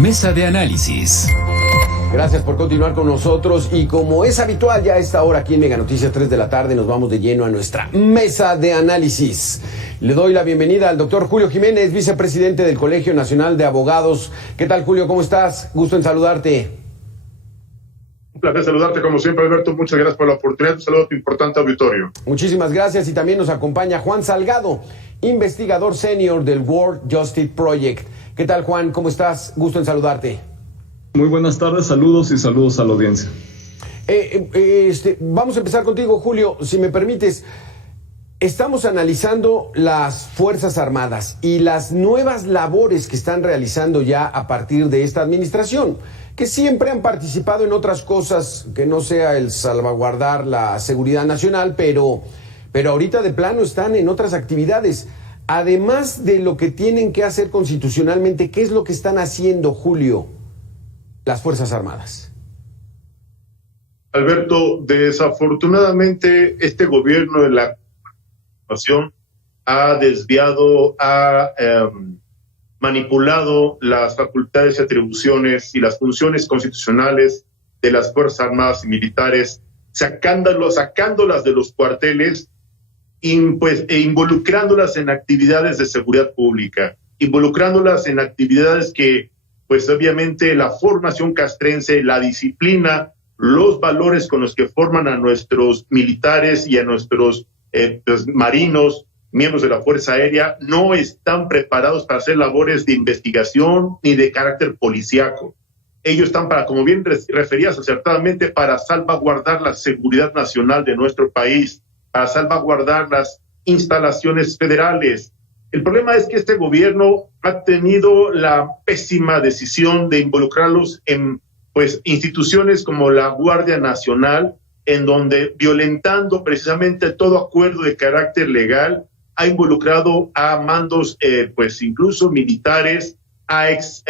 Mesa de análisis. Gracias por continuar con nosotros y como es habitual ya a esta hora aquí en Mega Noticias 3 de la tarde nos vamos de lleno a nuestra mesa de análisis. Le doy la bienvenida al doctor Julio Jiménez, vicepresidente del Colegio Nacional de Abogados. ¿Qué tal, Julio? ¿Cómo estás? Gusto en saludarte. Un placer saludarte como siempre, Alberto. Muchas gracias por la oportunidad. Un saludo a tu importante auditorio. Muchísimas gracias y también nos acompaña Juan Salgado, investigador senior del World Justice Project. ¿Qué tal, Juan? ¿Cómo estás? Gusto en saludarte. Muy buenas tardes, saludos y saludos a la audiencia. Vamos a empezar contigo, Julio, si me permites. Estamos analizando las Fuerzas Armadas y las nuevas labores que están realizando ya a partir de esta administración, que siempre han participado en otras cosas que no sea el salvaguardar la seguridad nacional, pero ahorita de plano están en otras actividades. Además de lo que tienen que hacer constitucionalmente, ¿qué es lo que están haciendo, Julio, las Fuerzas Armadas? Alberto, desafortunadamente este gobierno de la nación ha desviado, manipulado las facultades y atribuciones y las funciones constitucionales de las Fuerzas Armadas y militares, sacándolas de los cuarteles e involucrándolas en actividades de seguridad pública, involucrándolas en actividades que, pues obviamente la formación castrense, la disciplina, los valores con los que forman a nuestros militares y a nuestros marinos, miembros de la Fuerza Aérea, no están preparados para hacer labores de investigación ni de carácter policíaco. Ellos están para, como bien referías acertadamente, para salvaguardar la seguridad nacional de nuestro país, para salvaguardar las instalaciones federales. El problema es que este gobierno ha tenido la pésima decisión de involucrarlos en instituciones como la Guardia Nacional, en donde, violentando precisamente todo acuerdo de carácter legal, ha involucrado a mandos, incluso militares, a ex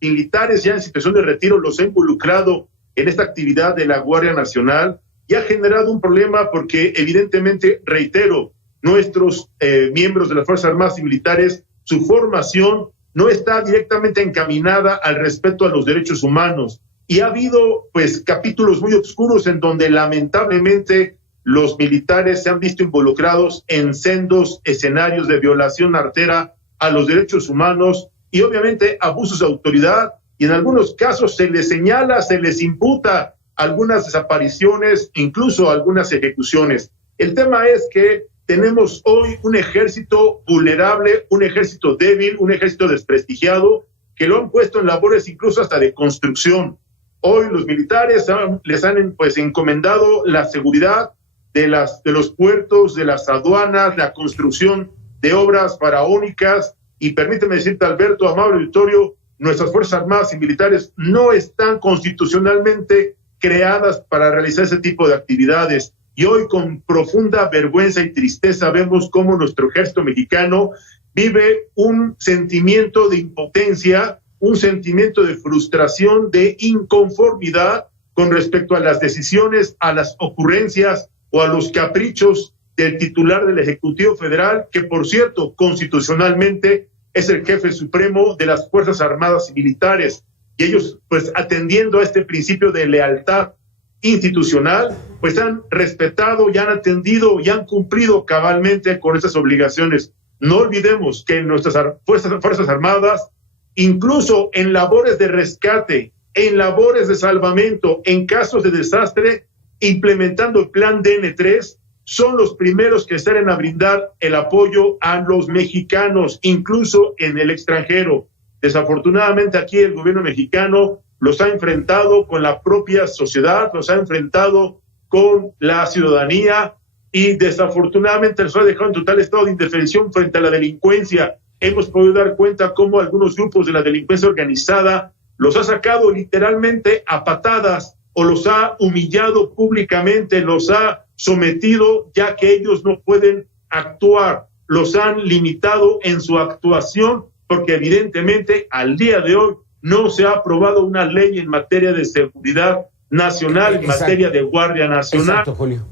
militares ya en situación de retiro, los ha involucrado en esta actividad de la Guardia Nacional y ha generado un problema porque, evidentemente, reitero, nuestros miembros de las Fuerzas Armadas y militares, su formación no está directamente encaminada al respeto a los derechos humanos. Y ha habido, capítulos muy oscuros en donde, lamentablemente, los militares se han visto involucrados en sendos escenarios de violación artera a los derechos humanos y, obviamente, abusos de autoridad. Y en algunos casos se les señala, se les imputa algunas desapariciones, incluso algunas ejecuciones. El tema es que tenemos hoy un ejército vulnerable, un ejército débil, un ejército desprestigiado, que lo han puesto en labores incluso hasta de construcción. Hoy los militares les han encomendado la seguridad de los puertos, de las aduanas, la construcción de obras faraónicas. Y permíteme decirte, Alberto, amable auditorio, nuestras Fuerzas Armadas y militares no están constitucionalmente creadas para realizar ese tipo de actividades. Y hoy, con profunda vergüenza y tristeza, vemos cómo nuestro ejército mexicano vive un sentimiento de impotencia, un sentimiento de frustración, de inconformidad con respecto a las decisiones, a las ocurrencias o a los caprichos del titular del Ejecutivo Federal, que, por cierto, constitucionalmente es el jefe supremo de las Fuerzas Armadas y Militares. Y ellos, atendiendo a este principio de lealtad institucional, han respetado y han atendido y han cumplido cabalmente con estas obligaciones. No olvidemos que nuestras Fuerzas Armadas, incluso en labores de rescate, en labores de salvamento, en casos de desastre, implementando el plan DN3, son los primeros que salen a brindar el apoyo a los mexicanos, incluso en el extranjero. Desafortunadamente aquí el gobierno mexicano los ha enfrentado con la propia sociedad, los ha enfrentado con la ciudadanía y desafortunadamente los ha dejado en total estado de indefensión frente a la delincuencia. Hemos podido dar cuenta cómo algunos grupos de la delincuencia organizada los ha sacado literalmente a patadas o los ha humillado públicamente, los ha sometido ya que ellos no pueden actuar, los han limitado en su actuación porque evidentemente al día de hoy no se ha aprobado una ley en materia de seguridad nacional, en materia de Guardia Nacional. Exacto, Julio.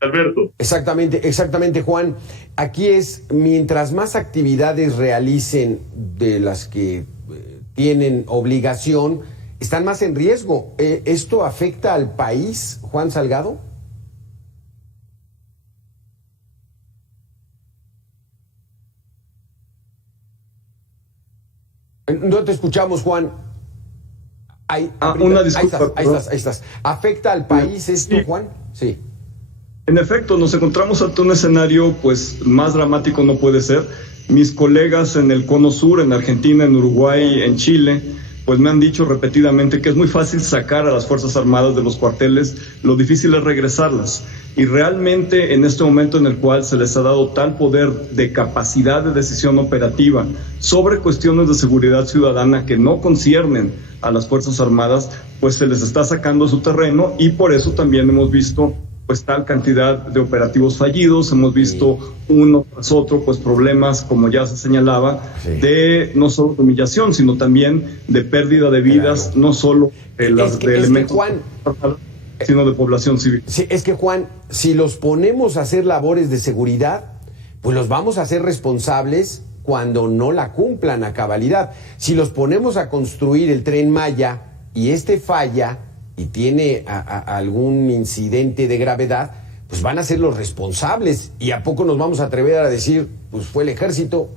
Alberto. Exactamente, Juan. Aquí es, mientras más actividades realicen de las que tienen obligación, están más en riesgo. ¿Esto afecta al país, Juan Salgado? No te escuchamos, Juan. Una disculpa. Ahí estás. ¿Afecta al país esto, Juan? Sí. En efecto, nos encontramos ante un escenario pues más dramático no puede ser. Mis colegas en el Cono Sur, en Argentina, en Uruguay, en Chile, pues me han dicho repetidamente que es muy fácil sacar a las Fuerzas Armadas de los cuarteles, lo difícil es regresarlas. Y realmente en este momento en el cual se les ha dado tal poder de capacidad de decisión operativa sobre cuestiones de seguridad ciudadana que no conciernen a las Fuerzas Armadas, pues se les está sacando a su terreno y por eso también hemos visto pues tal cantidad de operativos fallidos, hemos visto uno tras otro pues problemas, como ya se señalaba, de no solo de humillación, sino también de pérdida de vidas, no solo de elementos, sino de población civil. Sí, es que Juan, si los ponemos a hacer labores de seguridad, pues los vamos a hacer responsables cuando no la cumplan a cabalidad. Si los ponemos a construir el Tren Maya y este falla y tiene algún incidente de gravedad, pues van a ser los responsables. ¿Y a poco nos vamos a atrever a decir, pues fue el ejército?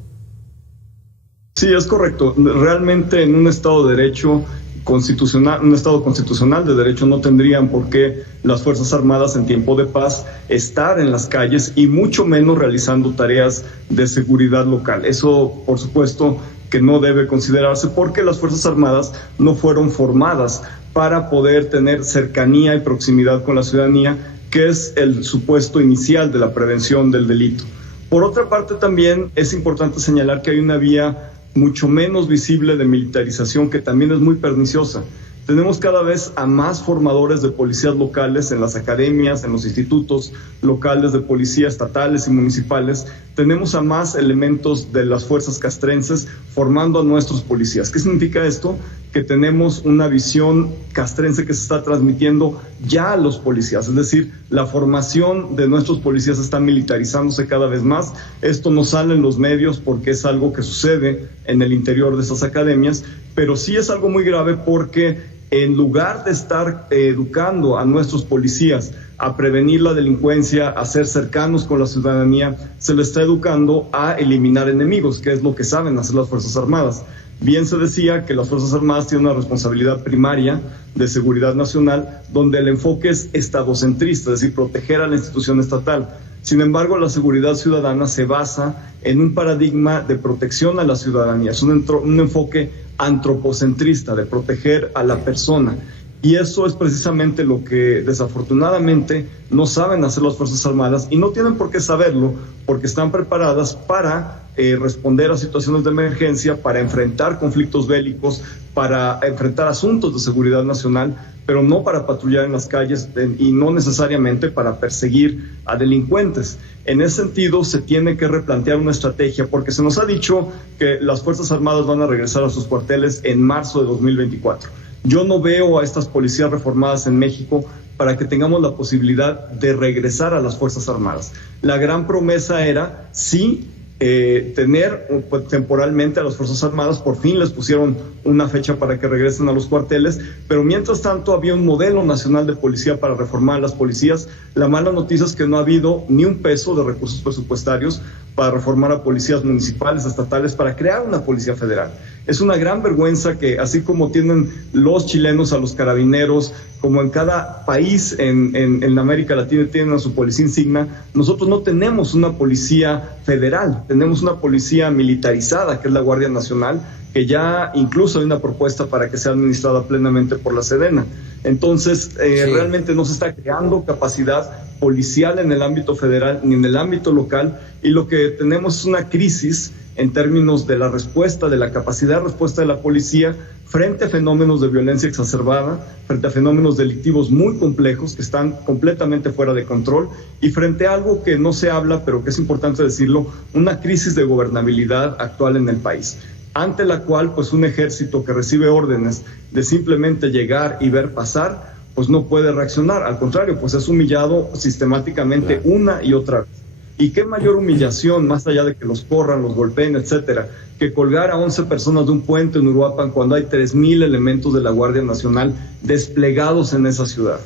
Sí, es correcto. Realmente en un Estado de Derecho constitucional, un Estado constitucional de derecho, no tendrían por qué las Fuerzas Armadas en tiempo de paz estar en las calles y mucho menos realizando tareas de seguridad local. Eso, por supuesto, que no debe considerarse porque las Fuerzas Armadas no fueron formadas para poder tener cercanía y proximidad con la ciudadanía, que es el supuesto inicial de la prevención del delito. Por otra parte, también es importante señalar que hay una vía mucho menos visible de militarización que también es muy perniciosa. Tenemos cada vez a más formadores de policías locales en las academias, en los institutos locales de policía estatales y municipales. Tenemos a más elementos de las fuerzas castrenses formando a nuestros policías. ¿Qué significa esto? Que tenemos una visión castrense que se está transmitiendo ya a los policías. Es decir, la formación de nuestros policías está militarizándose cada vez más. Esto no sale en los medios porque es algo que sucede en el interior de esas academias, pero sí es algo muy grave porque en lugar de estar educando a nuestros policías a prevenir la delincuencia, a ser cercanos con la ciudadanía, se les está educando a eliminar enemigos, que es lo que saben hacer las Fuerzas Armadas. Bien se decía que las Fuerzas Armadas tienen una responsabilidad primaria de seguridad nacional, donde el enfoque es estadocentrista, es decir, proteger a la institución estatal. Sin embargo, la seguridad ciudadana se basa en un paradigma de protección a la ciudadanía, es un enfoque antropocentrista, de proteger a la persona. Y eso es precisamente lo que desafortunadamente no saben hacer las Fuerzas Armadas y no tienen por qué saberlo porque están preparadas para responder a situaciones de emergencia, para enfrentar conflictos bélicos, para enfrentar asuntos de seguridad nacional, pero no para patrullar en las calles y no necesariamente para perseguir a delincuentes. En ese sentido, se tiene que replantear una estrategia porque se nos ha dicho que las Fuerzas Armadas van a regresar a sus cuarteles en marzo de 2024. Yo no veo a estas policías reformadas en México para que tengamos la posibilidad de regresar a las Fuerzas Armadas. La gran promesa era, sí, tener temporalmente a las Fuerzas Armadas, por fin les pusieron una fecha para que regresen a los cuarteles, pero mientras tanto había un modelo nacional de policía para reformar las policías. La mala noticia es que no ha habido ni un peso de recursos presupuestarios para reformar a policías municipales, estatales, para crear una policía federal. Es una gran vergüenza que así como tienen los chilenos a los carabineros, como en cada país en América Latina tienen a su policía insignia, nosotros no tenemos una policía federal, tenemos una policía militarizada, que es la Guardia Nacional, que ya incluso hay una propuesta para que sea administrada plenamente por la Sedena. Entonces, realmente no se está creando capacidad policial en el ámbito federal ni en el ámbito local, y lo que tenemos es una crisis en términos de la respuesta, de la capacidad de respuesta de la policía frente a fenómenos de violencia exacerbada, frente a fenómenos delictivos muy complejos que están completamente fuera de control y frente a algo que no se habla, pero que es importante decirlo, una crisis de gobernabilidad actual en el país, ante la cual pues un ejército que recibe órdenes de simplemente llegar y ver pasar, pues no puede reaccionar, al contrario, pues es humillado sistemáticamente una y otra vez. ¿Y qué mayor humillación, más allá de que los corran, los golpeen, etcétera, que colgar a 11 personas de un puente en Uruapan cuando hay 3,000 elementos de la Guardia Nacional desplegados en esa ciudad?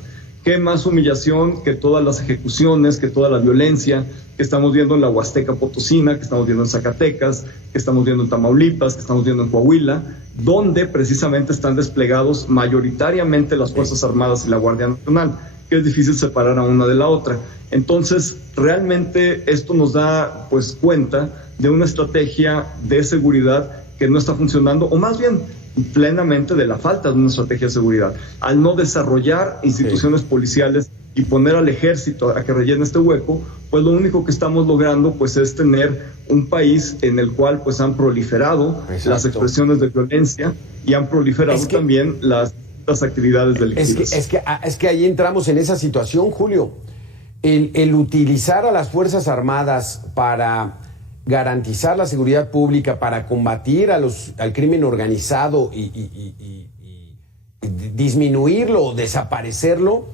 ¿Qué más humillación que todas las ejecuciones, que toda la violencia que estamos viendo en la Huasteca Potosina, que estamos viendo en Zacatecas, que estamos viendo en Tamaulipas, que estamos viendo en Coahuila, donde precisamente están desplegados mayoritariamente las Fuerzas Armadas y la Guardia Nacional, que es difícil separar a una de la otra? Entonces, realmente esto nos da pues cuenta de una estrategia de seguridad que no está funcionando, o más bien plenamente de la falta de una estrategia de seguridad. Al no desarrollar instituciones policiales y poner al ejército a que rellene este hueco, pues lo único que estamos logrando pues es tener un país en el cual pues han proliferado las expresiones de violencia y han proliferado también las actividades delictivas. Es que ahí entramos en esa situación, Julio. El utilizar a las Fuerzas Armadas para garantizar la seguridad pública, para combatir al crimen organizado y disminuirlo o desaparecerlo,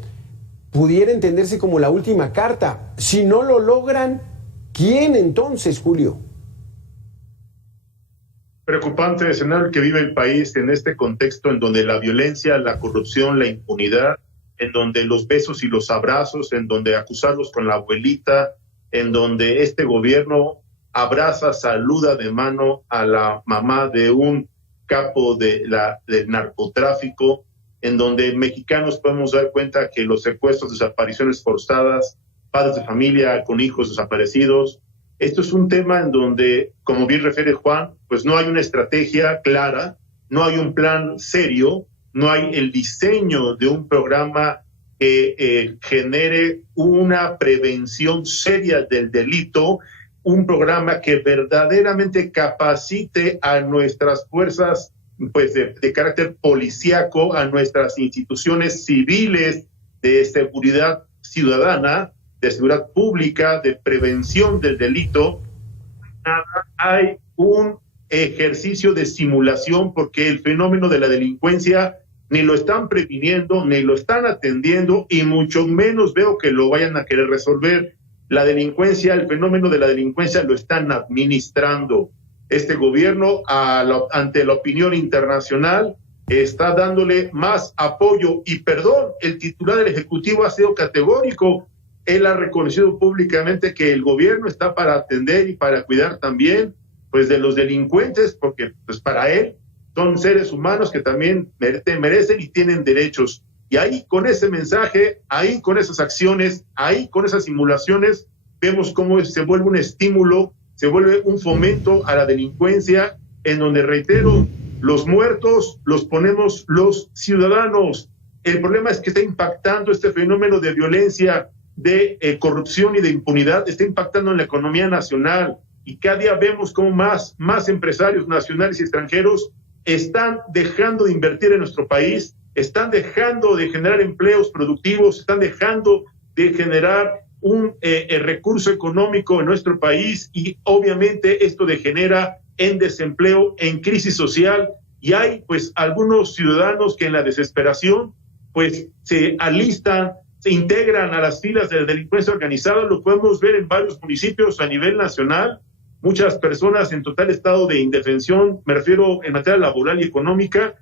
pudiera entenderse como la última carta. Si no lo logran, ¿quién entonces, Julio? Preocupante escenario que vive el país en este contexto en donde la violencia, la corrupción, la impunidad, en donde los besos y los abrazos, en donde acusarlos con la abuelita, en donde este gobierno abraza, saluda de mano a la mamá de un capo del narcotráfico, en donde mexicanos podemos dar cuenta que los secuestros, desapariciones forzadas, padres de familia con hijos desaparecidos, esto es un tema en donde, como bien refiere Juan, pues no hay una estrategia clara, no hay un plan serio, no hay el diseño de un programa que genere una prevención seria del delito, un programa que verdaderamente capacite a nuestras fuerzas pues de carácter policíaco, a nuestras instituciones civiles de seguridad ciudadana, de seguridad pública, de prevención del delito. Hay un ejercicio de simulación porque el fenómeno de la delincuencia ni lo están previniendo, ni lo están atendiendo, y mucho menos veo que lo vayan a querer resolver. La delincuencia, el fenómeno de la delincuencia lo están administrando. Este gobierno, ante la opinión internacional, está dándole más apoyo. Y perdón, el titular del Ejecutivo ha sido categórico. Él ha reconocido públicamente que el gobierno está para atender y para cuidar también pues de los delincuentes, porque pues para él son seres humanos que también merecen y tienen derechos. Y ahí con ese mensaje, ahí con esas acciones, ahí con esas simulaciones, vemos cómo se vuelve un estímulo, se vuelve un fomento a la delincuencia, en donde, reitero, los muertos los ponemos los ciudadanos. El problema es que está impactando este fenómeno de violencia, de corrupción y de impunidad, está impactando en la economía nacional, y cada día vemos cómo más empresarios nacionales y extranjeros están dejando de invertir en nuestro país, están dejando de generar empleos productivos, están dejando de generar un recurso económico en nuestro país, y obviamente esto degenera en desempleo, en crisis social, y hay pues algunos ciudadanos que en la desesperación pues se alistan, se integran a las filas de la delincuencia organizada. Lo podemos ver en varios municipios a nivel nacional. Muchas personas en total estado de indefensión, me refiero en materia laboral y económica,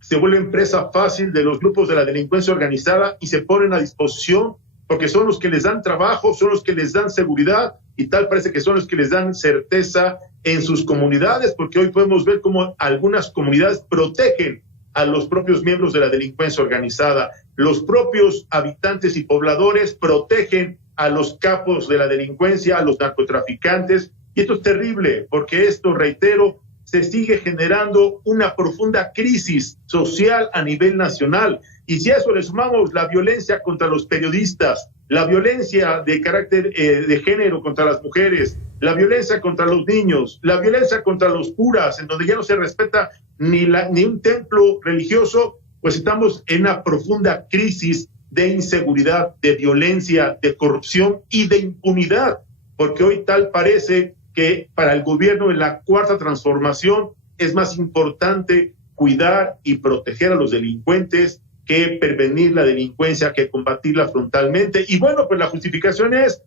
se vuelven presa fácil de los grupos de la delincuencia organizada y se ponen a disposición porque son los que les dan trabajo, son los que les dan seguridad, y tal parece que son los que les dan certeza en sus comunidades, porque hoy podemos ver cómo algunas comunidades protegen a los propios miembros de la delincuencia organizada. Los propios habitantes y pobladores protegen a los capos de la delincuencia, a los narcotraficantes, y esto es terrible, porque esto, reitero, se sigue generando una profunda crisis social a nivel nacional. Y si a eso le sumamos la violencia contra los periodistas, la violencia de carácter de género contra las mujeres, la violencia contra los niños, la violencia contra los curas, en donde ya no se respeta ni un templo religioso, pues estamos en una profunda crisis de inseguridad, de violencia, de corrupción y de impunidad, porque hoy tal parece que para el gobierno en la cuarta transformación es más importante cuidar y proteger a los delincuentes que prevenir la delincuencia, que combatirla frontalmente. Y bueno, pues la justificación es,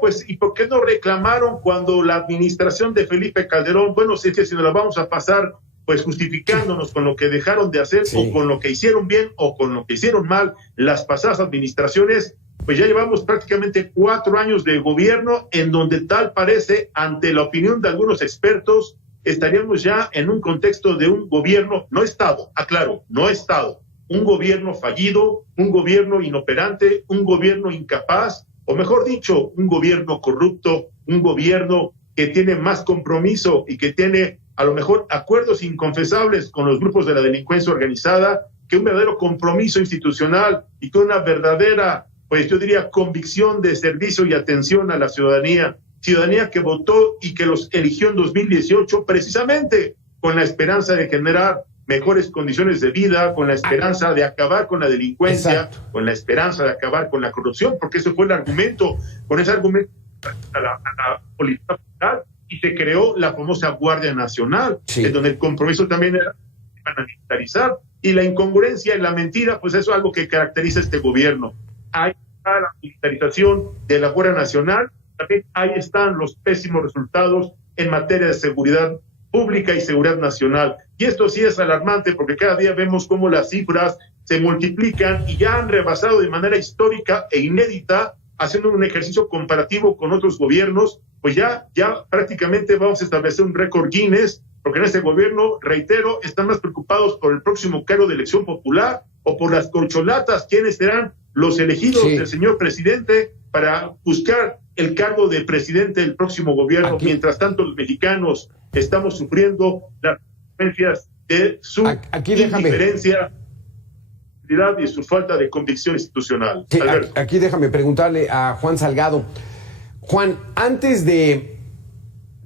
pues, ¿y por qué no reclamaron cuando la administración de Felipe Calderón, bueno, si nos la vamos a pasar pues justificándonos con lo que dejaron de hacer, o con lo que hicieron bien o con lo que hicieron mal las pasadas administraciones? Pues ya llevamos prácticamente 4 años de gobierno en donde tal parece, ante la opinión de algunos expertos, estaríamos ya en un contexto de un gobierno, no Estado, aclaro, no Estado, un gobierno fallido, un gobierno inoperante, un gobierno incapaz, o mejor dicho, un gobierno corrupto, un gobierno que tiene más compromiso y que tiene a lo mejor acuerdos inconfesables con los grupos de la delincuencia organizada, que un verdadero compromiso institucional y con una verdadera, pues yo diría, convicción de servicio y atención a la ciudadanía que votó y que los eligió en 2018 precisamente con la esperanza de generar mejores condiciones de vida, con la esperanza de acabar con la delincuencia, exacto, con la esperanza de acabar con la corrupción, porque ese fue el argumento, con ese argumento a la política federal, y se creó la famosa Guardia Nacional, sí, en donde el compromiso también era militarizar, y la incongruencia y la mentira, pues eso es algo que caracteriza a este gobierno. Ahí está la militarización de la Guardia Nacional, también ahí están los pésimos resultados en materia de seguridad pública y seguridad nacional. Y esto sí es alarmante porque cada día vemos cómo las cifras se multiplican y ya han rebasado de manera histórica e inédita, haciendo un ejercicio comparativo con otros gobiernos, pues ya prácticamente vamos a establecer un récord Guinness, porque en este gobierno, reitero, están más preocupados por el próximo cargo de elección popular o por las corcholatas, quiénes serán los elegidos, sí, del señor presidente para buscar el cargo de presidente del próximo gobierno. Aquí, mientras tanto, los mexicanos estamos sufriendo las consecuencias de su indiferencia y su falta de convicción institucional. Sí, aquí déjame preguntarle a Juan Salgado. Juan, antes de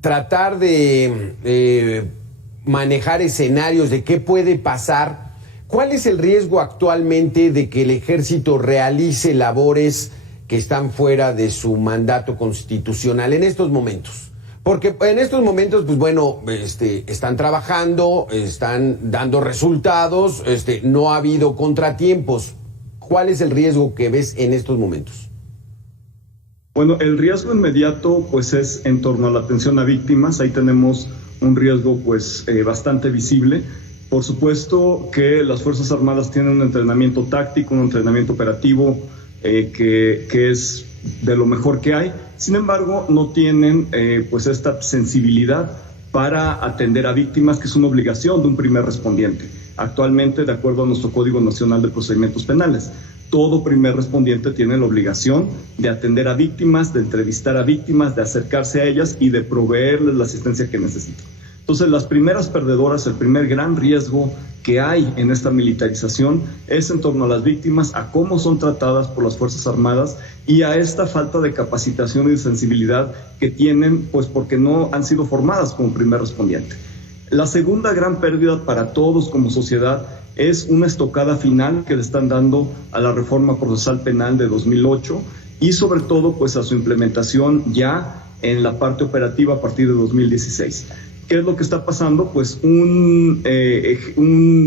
tratar de manejar escenarios de qué puede pasar, ¿cuál es el riesgo actualmente de que el ejército realice labores que están fuera de su mandato constitucional en estos momentos? Porque en estos momentos, pues bueno, están trabajando, están dando resultados, no ha habido contratiempos. ¿Cuál es el riesgo que ves en estos momentos? Bueno, el riesgo inmediato pues es en torno a la atención a víctimas. Ahí tenemos un riesgo pues bastante visible. Por supuesto que las Fuerzas Armadas tienen un entrenamiento táctico, un entrenamiento operativo que es de lo mejor que hay. Sin embargo, no tienen pues esta sensibilidad para atender a víctimas, que es una obligación de un primer respondiente. Actualmente, de acuerdo a nuestro Código Nacional de Procedimientos Penales, todo primer respondiente tiene la obligación de atender a víctimas, de entrevistar a víctimas, de acercarse a ellas y de proveerles la asistencia que necesitan. Entonces, las primeras perdedoras, el primer gran riesgo que hay en esta militarización es en torno a las víctimas, a cómo son tratadas por las Fuerzas Armadas y a esta falta de capacitación y de sensibilidad que tienen, pues porque no han sido formadas como primer respondiente. La segunda gran pérdida para todos como sociedad es una estocada final que le están dando a la reforma procesal penal de 2008 y sobre todo pues a su implementación ya en la parte operativa a partir de 2016. ¿Qué es lo que está pasando? Pues un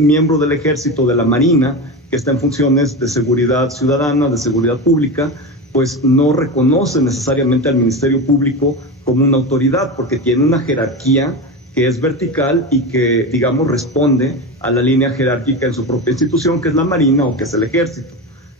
miembro del Ejército, de la Marina, que está en funciones de seguridad ciudadana, de seguridad pública, pues no reconoce necesariamente al Ministerio Público como una autoridad, porque tiene una jerarquía que es vertical y que, digamos, responde a la línea jerárquica en su propia institución, que es la Marina o que es el Ejército.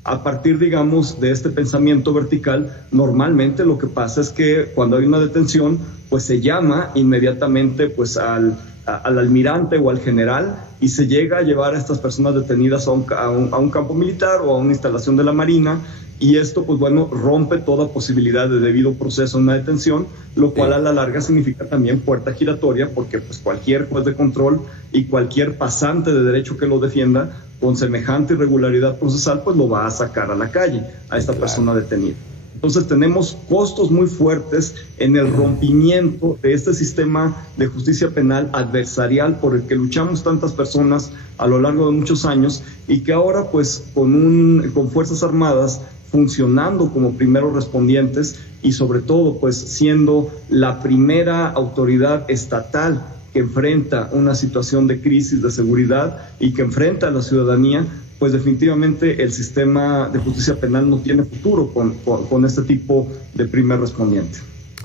A partir, digamos, de este pensamiento vertical, normalmente lo que pasa es que cuando hay una detención, pues se llama inmediatamente pues al almirante o al general y se llega a llevar a estas personas detenidas a un campo militar o a una instalación de la Marina, y esto pues bueno rompe toda posibilidad de debido proceso en una detención, lo cual a la larga significa también puerta giratoria, porque pues cualquier juez de control y cualquier pasante de derecho que lo defienda con semejante irregularidad procesal pues lo va a sacar a la calle a esta persona detenida. Entonces tenemos costos muy fuertes en el rompimiento de este sistema de justicia penal adversarial por el que luchamos tantas personas a lo largo de muchos años, y que ahora pues con Fuerzas Armadas funcionando como primeros respondientes y sobre todo pues siendo la primera autoridad estatal que enfrenta una situación de crisis de seguridad y que enfrenta a la ciudadanía, pues definitivamente el sistema de justicia penal no tiene futuro con este tipo de primer respondiente.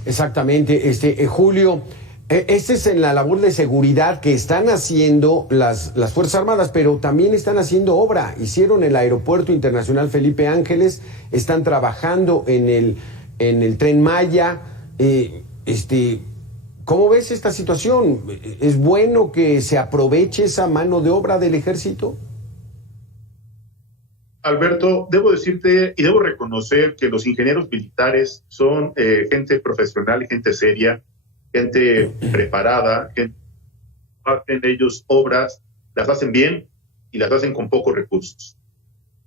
Exactamente, Julio, este es en la labor de seguridad que están haciendo las Fuerzas Armadas, pero también están haciendo obra. Hicieron el Aeropuerto Internacional Felipe Ángeles, están trabajando en el Tren Maya. ¿Cómo ves esta situación? ¿Es bueno que se aproveche esa mano de obra del ejército? Alberto, debo decirte y debo reconocer que los ingenieros militares son gente profesional, gente seria, gente preparada, gente que hacen ellos obras, las hacen bien y las hacen con pocos recursos.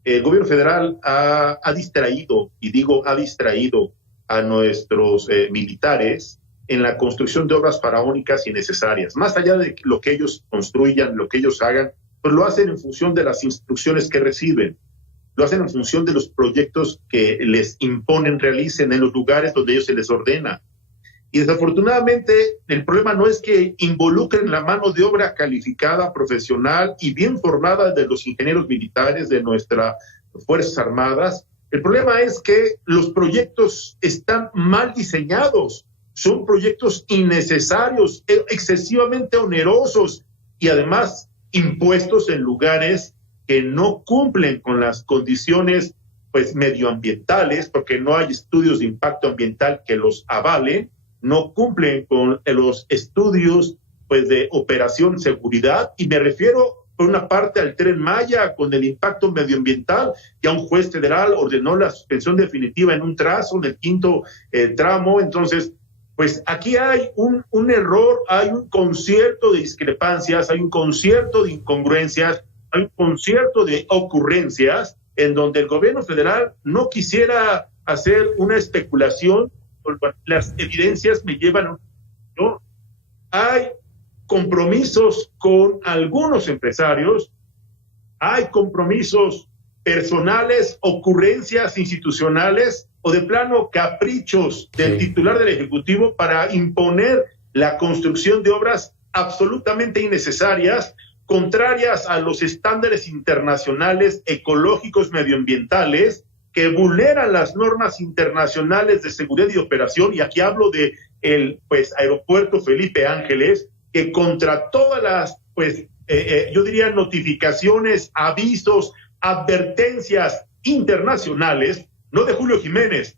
El gobierno federal ha distraído, y digo ha distraído a nuestros militares en la construcción de obras faraónicas innecesarias. Más allá de lo que ellos construyan, lo que ellos hagan, pues lo hacen en función de las instrucciones que reciben. Lo hacen en función de los proyectos que les imponen, realicen en los lugares donde ellos se les ordena. Y desafortunadamente el problema no es que involucren la mano de obra calificada, profesional y bien formada de los ingenieros militares de nuestras Fuerzas Armadas. El problema es que los proyectos están mal diseñados, son proyectos innecesarios, excesivamente onerosos y además impuestos en lugares que no cumplen con las condiciones pues medioambientales, porque no hay estudios de impacto ambiental que los avalen, no cumplen con los estudios pues de operación seguridad, y me refiero por una parte al Tren Maya con el impacto medioambiental. Ya un juez federal ordenó la suspensión definitiva en un trazo, en el quinto tramo. Entonces, pues aquí hay un error, hay un concierto de discrepancias, hay un concierto de incongruencias, hay un concierto de ocurrencias en donde el gobierno federal no quisiera hacer una especulación. Las evidencias me llevan a ¿no? Hay compromisos con algunos empresarios, hay compromisos personales, ocurrencias institucionales o de plano caprichos del titular del Ejecutivo para imponer la construcción de obras absolutamente innecesarias, contrarias a los estándares internacionales ecológicos medioambientales, que vulneran las normas internacionales de seguridad y operación. Y aquí hablo de el Aeropuerto Felipe Ángeles, que contra todas las yo diría notificaciones, avisos, advertencias internacionales, no de Julio Jiménez,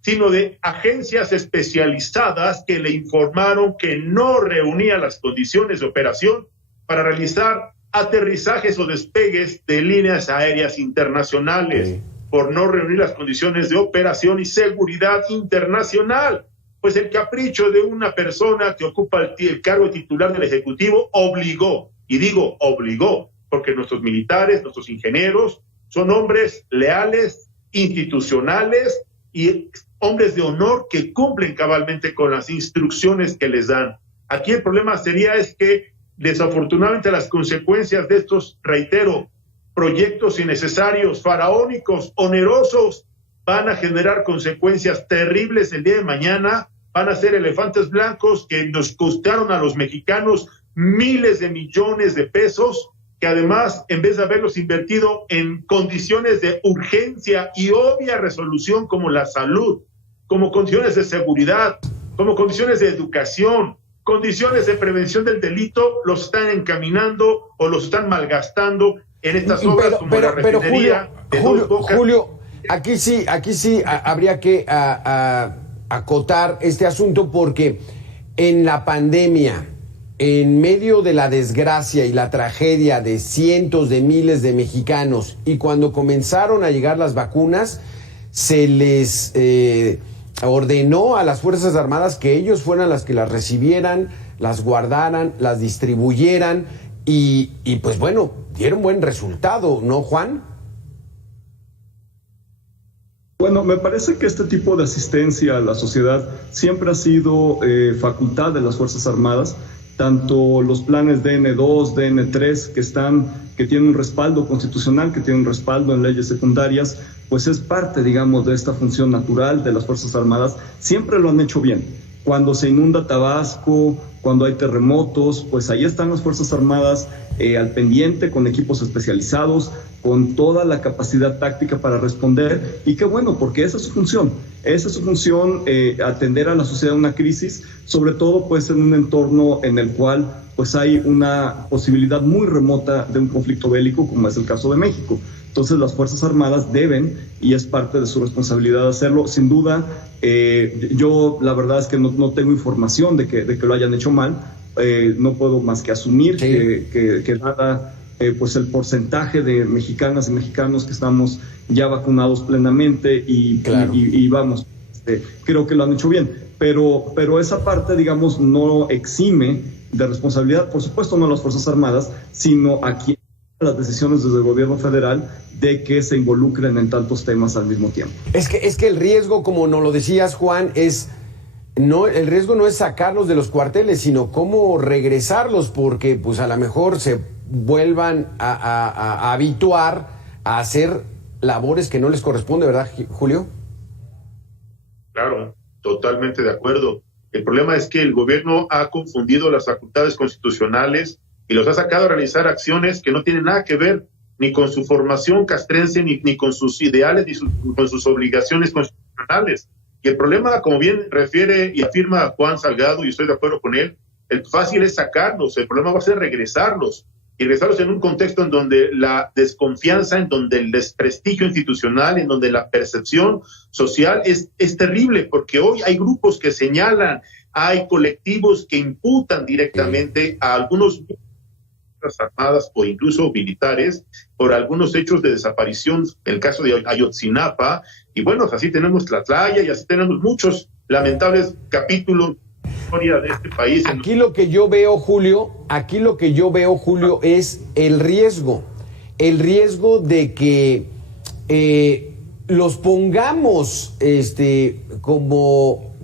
sino de agencias especializadas que le informaron que no reunía las condiciones de operación para realizar aterrizajes o despegues de líneas aéreas internacionales, por no reunir las condiciones de operación y seguridad internacional. Pues el capricho de una persona que ocupa el cargo de titular del Ejecutivo obligó, y digo obligó, porque nuestros militares, nuestros ingenieros, son hombres leales, institucionales y hombres de honor que cumplen cabalmente con las instrucciones que les dan. Aquí el problema es que desafortunadamente las consecuencias de estos, reitero, proyectos innecesarios, faraónicos, onerosos, van a generar consecuencias terribles el día de mañana, van a ser elefantes blancos que nos costaron a los mexicanos miles de millones de pesos, que además, en vez de haberlos invertido en condiciones de urgencia y obvia resolución como la salud, como condiciones de seguridad, como condiciones de educación, condiciones de prevención del delito, los están encaminando o los están malgastando en estas obras como la refinería de Dos Bocas. Julio, aquí sí habría que acotar este asunto, porque en la pandemia, en medio de la desgracia y la tragedia de cientos de miles de mexicanos, y cuando comenzaron a llegar las vacunas, se les ordenó a las Fuerzas Armadas que ellos fueran las que las recibieran, las guardaran, las distribuyeran, y pues bueno, dieron buen resultado, ¿no, Juan? Bueno, me parece que este tipo de asistencia a la sociedad siempre ha sido facultad de las Fuerzas Armadas. Tanto los planes DN2, DN3, que tienen un respaldo constitucional, que tienen un respaldo en leyes secundarias, pues es parte, digamos, de esta función natural de las Fuerzas Armadas. Siempre lo han hecho bien. Cuando se inunda Tabasco, cuando hay terremotos, pues ahí están las Fuerzas Armadas al pendiente con equipos especializados, con toda la capacidad táctica para responder, y qué bueno, porque esa es su función. Esa es su función, atender a la sociedad en una crisis, sobre todo pues en un entorno en el cual pues hay una posibilidad muy remota de un conflicto bélico, como es el caso de México. Entonces las Fuerzas Armadas deben, y es parte de su responsabilidad hacerlo. Sin duda, yo la verdad es que no tengo información de que lo hayan hecho mal. No puedo más que asumir que dada pues el porcentaje de mexicanas y mexicanos que estamos ya vacunados plenamente y vamos, creo que lo han hecho bien. Pero esa parte, digamos, no exime de responsabilidad, por supuesto, no a las Fuerzas Armadas, sino a quien las decisiones desde el gobierno federal de que se involucren en tantos temas al mismo tiempo. Es que el riesgo, como nos lo decías, Juan, el riesgo no es sacarlos de los cuarteles, sino cómo regresarlos, porque pues a lo mejor se vuelvan a habituar a hacer labores que no les corresponde, ¿verdad, Julio? Claro, totalmente de acuerdo. El problema es que el gobierno ha confundido las facultades constitucionales y los ha sacado a realizar acciones que no tienen nada que ver ni con su formación castrense, ni con sus ideales, ni con sus obligaciones constitucionales. Y el problema, como bien refiere y afirma Juan Salgado, y estoy de acuerdo con él, el fácil es sacarlos, el problema va a ser regresarlos. Y regresarlos en un contexto en donde la desconfianza, en donde el desprestigio institucional, en donde la percepción social es terrible, porque hoy hay grupos que señalan, hay colectivos que imputan directamente a algunos armadas o incluso militares por algunos hechos de desaparición, el caso de Ayotzinapa, y bueno, así tenemos Tlatlaya y así tenemos muchos lamentables capítulos de la historia de este país. Aquí lo que yo veo, Julio, es el riesgo de que los pongamos como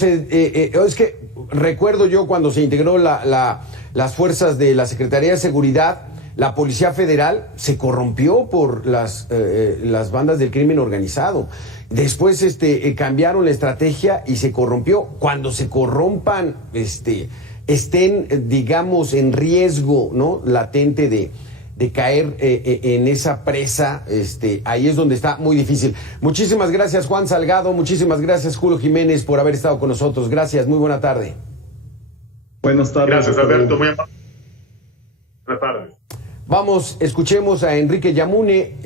es que recuerdo yo cuando se integró las fuerzas de la Secretaría de Seguridad, la Policía Federal se corrompió por las bandas del crimen organizado. Después cambiaron la estrategia y se corrompió. Cuando se corrompan, estén, digamos, en riesgo, ¿no?, latente de caer en esa presa, ahí es donde está muy difícil. Muchísimas gracias, Juan Salgado, muchísimas gracias, Julio Jiménez, por haber estado con nosotros. Gracias, muy buena tarde. Buenas tardes. Gracias, Alberto. Muy amable. Buenas tardes. Vamos, escuchemos a Enrique Yamune.